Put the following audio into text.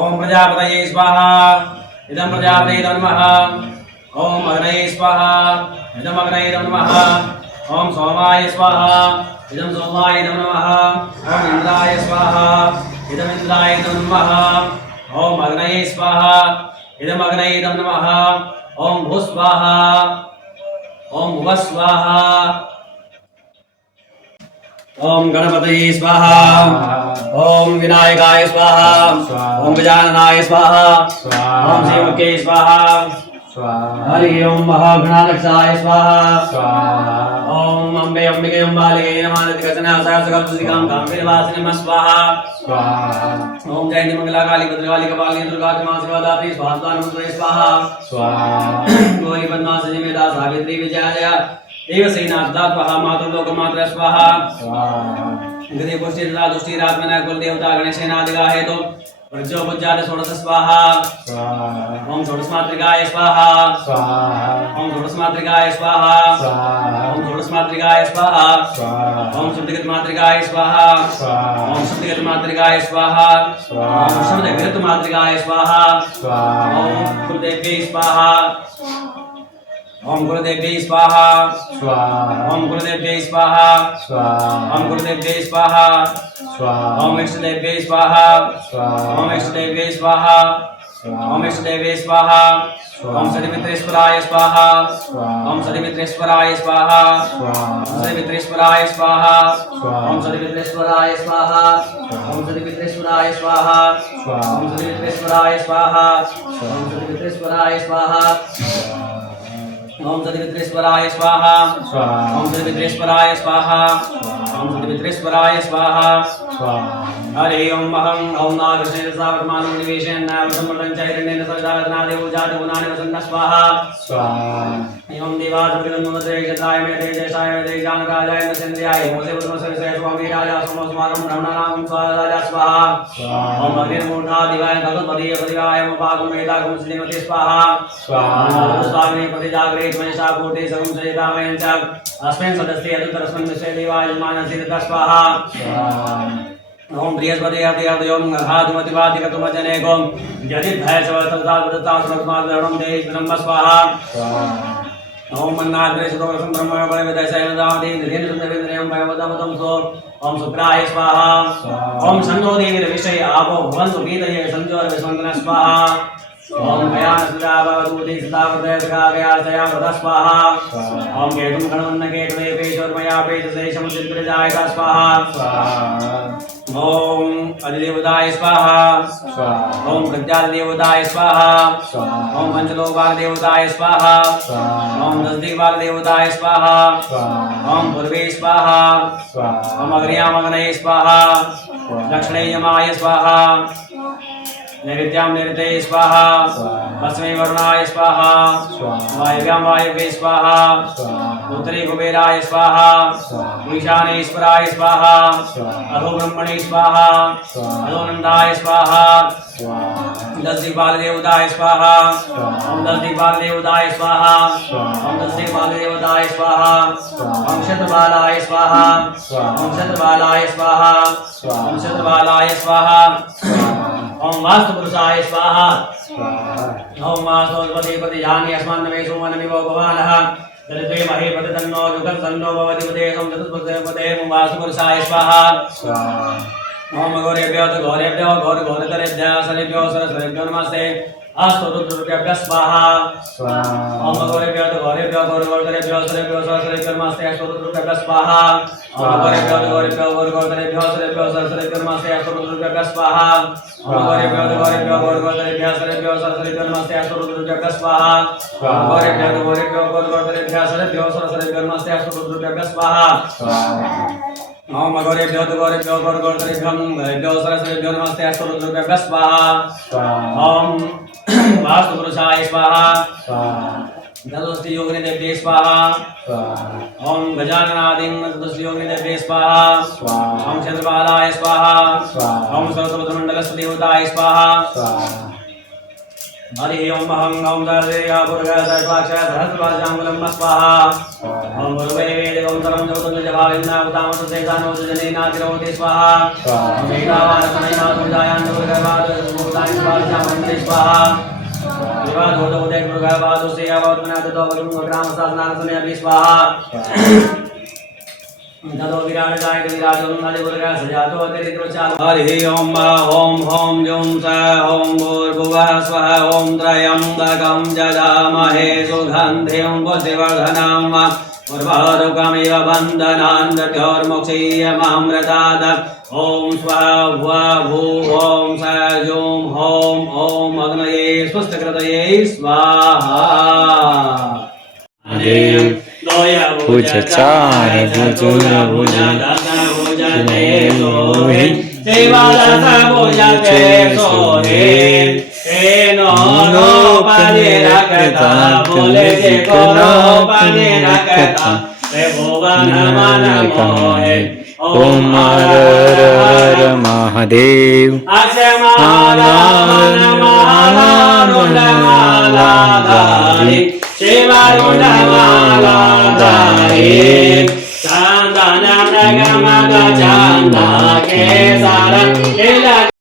ओम प्रजापतये स्वाहा इदं प्रजापतये नमः। ओम अग्नये स्वाहा इदं अग्नये नमः। ओम सोमाय स्वाहा इदं सोमाय नमः। ओम इंद्राय स्वाहा इदं इंद्राय नमः। ओम अग्नये स्वाहा इदं अग्नये नमः। ओम भू स्वाहा ओम भुव स्वाहा। ओम गणपतये स्वाहा ओम विनायकाय स्वाहा ओम गजाननाय स्वाहा ओम शिवके स्वाहा हरि ओम महागणाध्यक्षाय स्वाहा ओम अम्बे अंबिके अम्बालिके नमः नित्यगजनासाय सकलपुष्टिकां कामवीरवासिने नमः स्वाहा ओम जयंती मंगला काली भद्रकाली कपालिनी दुर्गा क्षमा शिवदात्री स्वाहा नमस्ते स्वाहा गौरी पद्मा सजीमेधा सावित्री विजया एव सेनादात्वः मातृलोकमात्र स्वाहा गदे पुष्टिरा दुष्टिरात्मना कुलदेवता गणेशेनादिगा हेतु प्रज्यो पूज्याद षोडश स्वाहा ओम षोडश मातृकाय स्वाहा ओम षोडश मातृकाय स्वाहा ओम षोडश मातृकाय स्वाहा ओम शुद्धिगत मातृकाय स्वाहा ओम शुद्धिगत मातृकाय स्वाहा ओम शुद्धिगत मातृकाय स्वाहा ओम गुरुदेव्यै स्वाहा ओम गुरुदेव्यै स्वाहा ओम गुरुदेव्यै स्वाहा ओम गुरुदेव्यै स्वाहा ओम इष्टदेव्यै स्वाहा ओम इष्टदेव्यै स्वाहा ओम इष्टदेव्यै स्वाहा ओम सतिमित्रेश्वराय स्वाहा ओम सतिमित्रेश्वराय स्वाहा ओम सतिमित्रेश्वराय स्वाहा ओम सतिमित्रेश्वराय स्वाहा ओम सतिमित्रेश्वराय स्वाहा ओम सतिमित्रेश्वराय स्वाहा ओम सतिमित्रेश्वराय स्वाहा ओम सतिमित्रेश्वराय स्वाहा ओम सतिमित्रेश्वराय स्वाहा ओम सतिमित्रेश्वराय स्वाहा हरि ओम अहं ओम नागेश्वर सावर्तमानं निवेशेन नाम समर्पण चैतन्येन सदानादेव जात गुणानि वसन्न स्वाहा एवं देवासुरगन्धमते क्षत्राय मे तेजसाय मे तेजानकाय मे संध्याय मोसे पुत्रस्य स्वामी राजा सोमस्माकं ब्रह्मणानां स्वाहा राजा स्वाहा ओम अग्निर्मूर्धा दिवाय भगवती परिवाय मपाकं वेदाकं श्रीमते स्वाहा स्वामी पतिजाग्रे महेशा कोटे सर्वं सहितामयं च अस्मिन् सदस्ये अदुतरस्मिन् विषये देवाय मानसिक स्वाहा ओम बृहस्पति अतिर्दयों घातुमतिवादिकतुमजनेको यदि भयसवस्तदावदतास्मत्मादरणं देहि ब्रह्म स्वाहा ओम मन्नाद्रेशतोरसं ब्रह्म बलविदशयनदामति निधेन सुन्दरेन्द्रियं भयवदमतं सो ओम शुक्राय स्वाहा ओम सन्नो देवीर्विषये आपो भवन्तु पीतये सञ्जोरविस्वन्दन स्वाहा ओम भयानसुरावधूति सदावृतयसगागयासया वृत स्वाहा ओम केतुं गणवन्नकेतवे पेशोर्मया पेशशेषं सिद्धिजाय स्वाहा ओम अधिदेवताय स्वाहा ओम प्रज्ञादेवताय स्वाहा ओम पंचलोकाल देवताय स्वाहा ओम दशदिक्पाल देवताय स्वाहा ओम पूर्वे स्वाहा ओम अग्र्यामग्नये स्वाहा दक्षिणे यमाय स्वाहा नैऋत्यां नैऋतये स्वाहा पश्चिमे वरुणाय स्वाहा वायव्यां वायव्ये स्वाहा उत्तरे कुबेराय स्वाहा ईशाने ईश्वराय स्वाहा अधो ब्रह्मणे स्वाहा अधो नंदाय स्वाहा दशदिक्पाल देवताय स्वाहा ओम दशदिक्पाल देवताय स्वाहा ओम दशदिक्पाल देवताय स्वाहा ओम शतबालाय स्वाहा ओम शतबालाय स्वाहा ओम शतबालाय स्वाहा ओम वास्तु पुरुषाय स्वाहा ओम वास्तुपति प्रतिजानि अस्मान्नमे सुमनमिवो भवानः तद्वे महे प्रतितन्नो जुगं तन्नो भवति पदेकं चतुष्पदे ओम वास्तु पुरुषाय स्वाहा ओम गौरेभ्यो घोरतरेभ्यः सरेभ्यो सरस्वतेभ्यो नमस्ते अस्तु रुद्रभ्यः स्वाहा ओम गौरेभ्यो घोरतरेभ्यो सरेभ्यो सरस्वतेभ्यो नमस्ते अस्तु रुद्रभ्यः स्वाहा ओम गौरेभ्यो घोरतरेभ्यो सरेभ्यो सरस्वतेभ्यो नमस्ते अस्तु रुद्रभ्यः स्वाहा ओम गौरेभ्यो घोरतरेभ्यः सरेभ्यो सरस्वतेभ्यो नमस्ते अस्तु रुद्रभ्यः स्वाहा ओम गौरेभ्यो घोरतरेभ्यः सरेभ्यो सरस्वतेभ्यो नमस्ते अस्तु रुद्रभ्यः स्वाहा ओम गौरेभ्यो घोरतरेभ्यो सरस्वतेभ्यो नमस्ते अस्तु रुद्रभ्यः स्वाहा ओम वास्तु पुरुषाय स्वाहा दशस्ति योगिनी देव्ये स्वाहा ओम गजाननादिं दशस्ति योगिनी देव्ये स्वाहा ओम चंद्रबालाय स्वाहा ओम सरस्वतीमंडलस्थ देवताय स्वाहा हरि ओम अहं ओम दर्शया पुरगसर्वाक्ष सहस्रवाजांगुलं स्वाहा ओम गुरुवे वेदे ओम तरं जगतं जभाविन्ना उतामस सेदानो जनेना तिरोति स्वाहा ओम वेदावान समयमा तुजायान पुरगवाद मुक्ताय स्वाहा मंत्रे स्वाहा विवाद होतो उदय पुरगवाद से अवतमना तो वरुण ग्राम साधनान समय अभि स्वाहा ततो विराट गायक विराजो नले पुरगा सजातो अतिरिक्त चाल हरि ओम ओम ओम जूं स ओम भूर्भुवः स्वः ओम त्रयंबकं जजामहे सुगन्धिं पुष्टिवर्धनम् उर्वारुकमिव बन्धनान् मृत्योर्मुक्षीयमामृतात् ओम स्वः भू ओम स जूं ओम ओम अग्नये स्वस्तिकृतये स्वाहा पूजचार भुजुर भुजते सोहि देवादश पूजते सोहि नो पाने रखता बोले जे को नो पाने रखता भुवन मन मोहे ओम हर हर महादेव अक्षमाला मन माला रुंड माला धारी शिवरुंडमाला धारी चांदन मृगमद चांदा के सारा